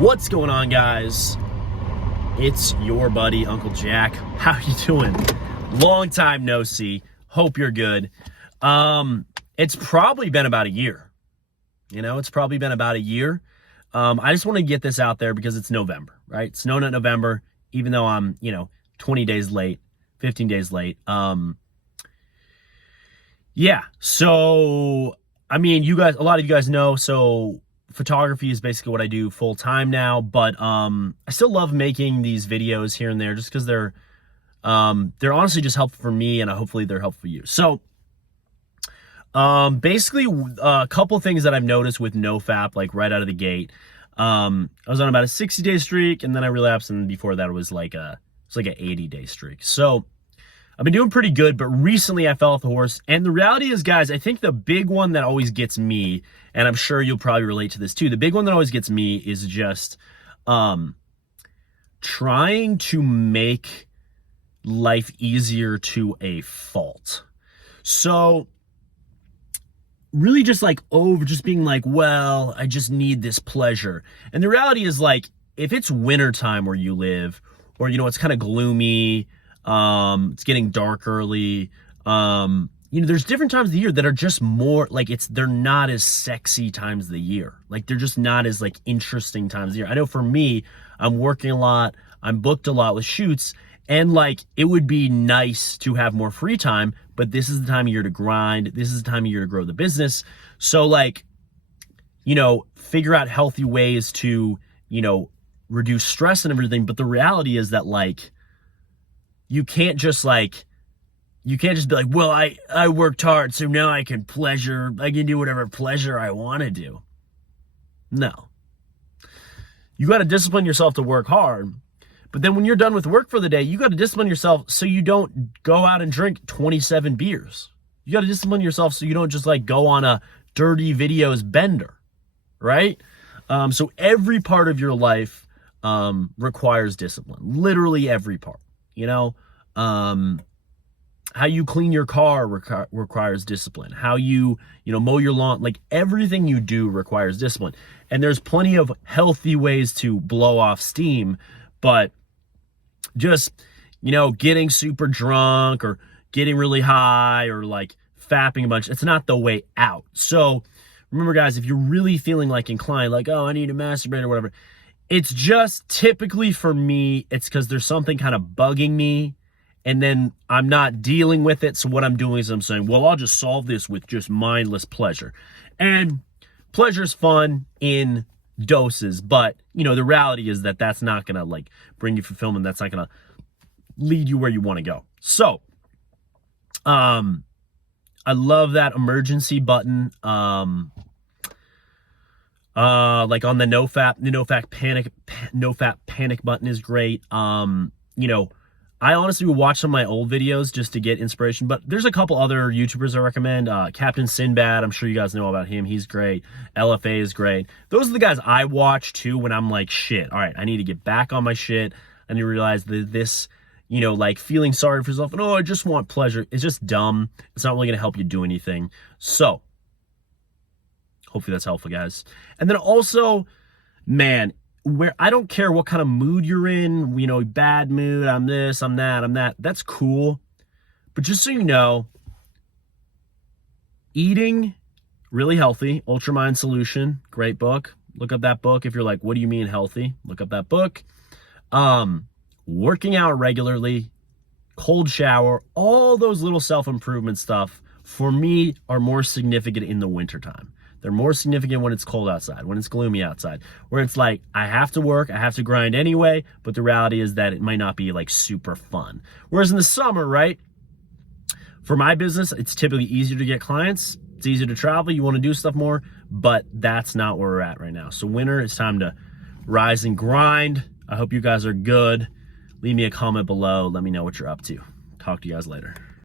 What's going on, guys? It's your buddy Uncle Jack. How you doing? Long time no see. Hope you're good. It's probably been about a year. It's probably been about a year. I just want to get this out there because it's November, right? Snow Nut November, even though I'm 20 days late, 15 days late. Yeah, so a lot of you guys know, so photography is basically what I do full time now, but I still love making these videos here and there just because they're honestly just helpful for me, and hopefully they're helpful for you. So basically a couple things that I've noticed with NoFap, like right out of the gate. I was on about a 60-day streak, and then I relapsed, and before that it was like an 80-day streak. So I've been doing pretty good, but recently I fell off the horse. And the reality is, guys, I think the big one that always gets me, and I'm sure you'll probably relate to this too, the big one that always gets me is just trying to make life easier to a fault. So really just being like, well, I just need this pleasure. And the reality is, like, if it's wintertime where you live, or it's kind of gloomy, it's getting dark early, there's different times of the year that are just more like, they're not as sexy times of the year. Like, they're just not as interesting times of the year. I know for me, I'm working a lot, I'm booked a lot with shoots, and it would be nice to have more free time, but this is the time of year to grind. This is the time of year to grow the business. So figure out healthy ways to, reduce stress and everything. But the reality is that you can't just be like, well, I worked hard, so now I can do whatever pleasure I want to do. No. You got to discipline yourself to work hard. But then when you're done with work for the day, you got to discipline yourself so you don't go out and drink 27 beers. You got to discipline yourself so you don't just go on a dirty videos bender, right? So every part of your life requires discipline. Literally every part. How you clean your car requires discipline. How you mow your lawn, everything you do requires discipline. And there's plenty of healthy ways to blow off steam, but just, getting super drunk or getting really high or fapping a bunch, it's not the way out. So remember, guys, if you're really feeling inclined, oh, I need to masturbate or whatever, it's just typically for me, it's because there's something kind of bugging me, and then I'm not dealing with it. So what I'm doing is I'm saying, well, I'll just solve this with just mindless pleasure. And pleasure's fun in doses, but the reality is that that's not gonna bring you fulfillment. That's not gonna lead you where you want to go. So I love that emergency button. On the NoFap panic button is great. I honestly would watch some of my old videos just to get inspiration, but there's a couple other YouTubers I recommend. Captain Sinbad, I'm sure you guys know about him. He's great. LFA is great. Those are the guys I watch too when I'm like, shit, all right, I need to get back on my shit. I need to realize that this, feeling sorry for yourself and, oh, I just want pleasure, it's just dumb. It's not really going to help you do anything. So hopefully that's helpful, guys. And then also, man, where I don't care what kind of mood you're in, bad mood, I'm this, I'm that, that's cool. But just so you know, eating really healthy, Ultramind Solution, great book. Look up that book if you're like, what do you mean healthy? Look up that book. Working out regularly, cold shower, all those little self-improvement stuff for me are more significant in the wintertime. They're more significant when it's cold outside, when it's gloomy outside, where it's I have to work, I have to grind anyway, but the reality is that it might not be super fun. Whereas in the summer, right, for my business, it's typically easier to get clients, it's easier to travel, you want to do stuff more, but that's not where we're at right now. So winter, it's time to rise and grind. I hope you guys are good. Leave me a comment below. Let me know what you're up to. Talk to you guys later.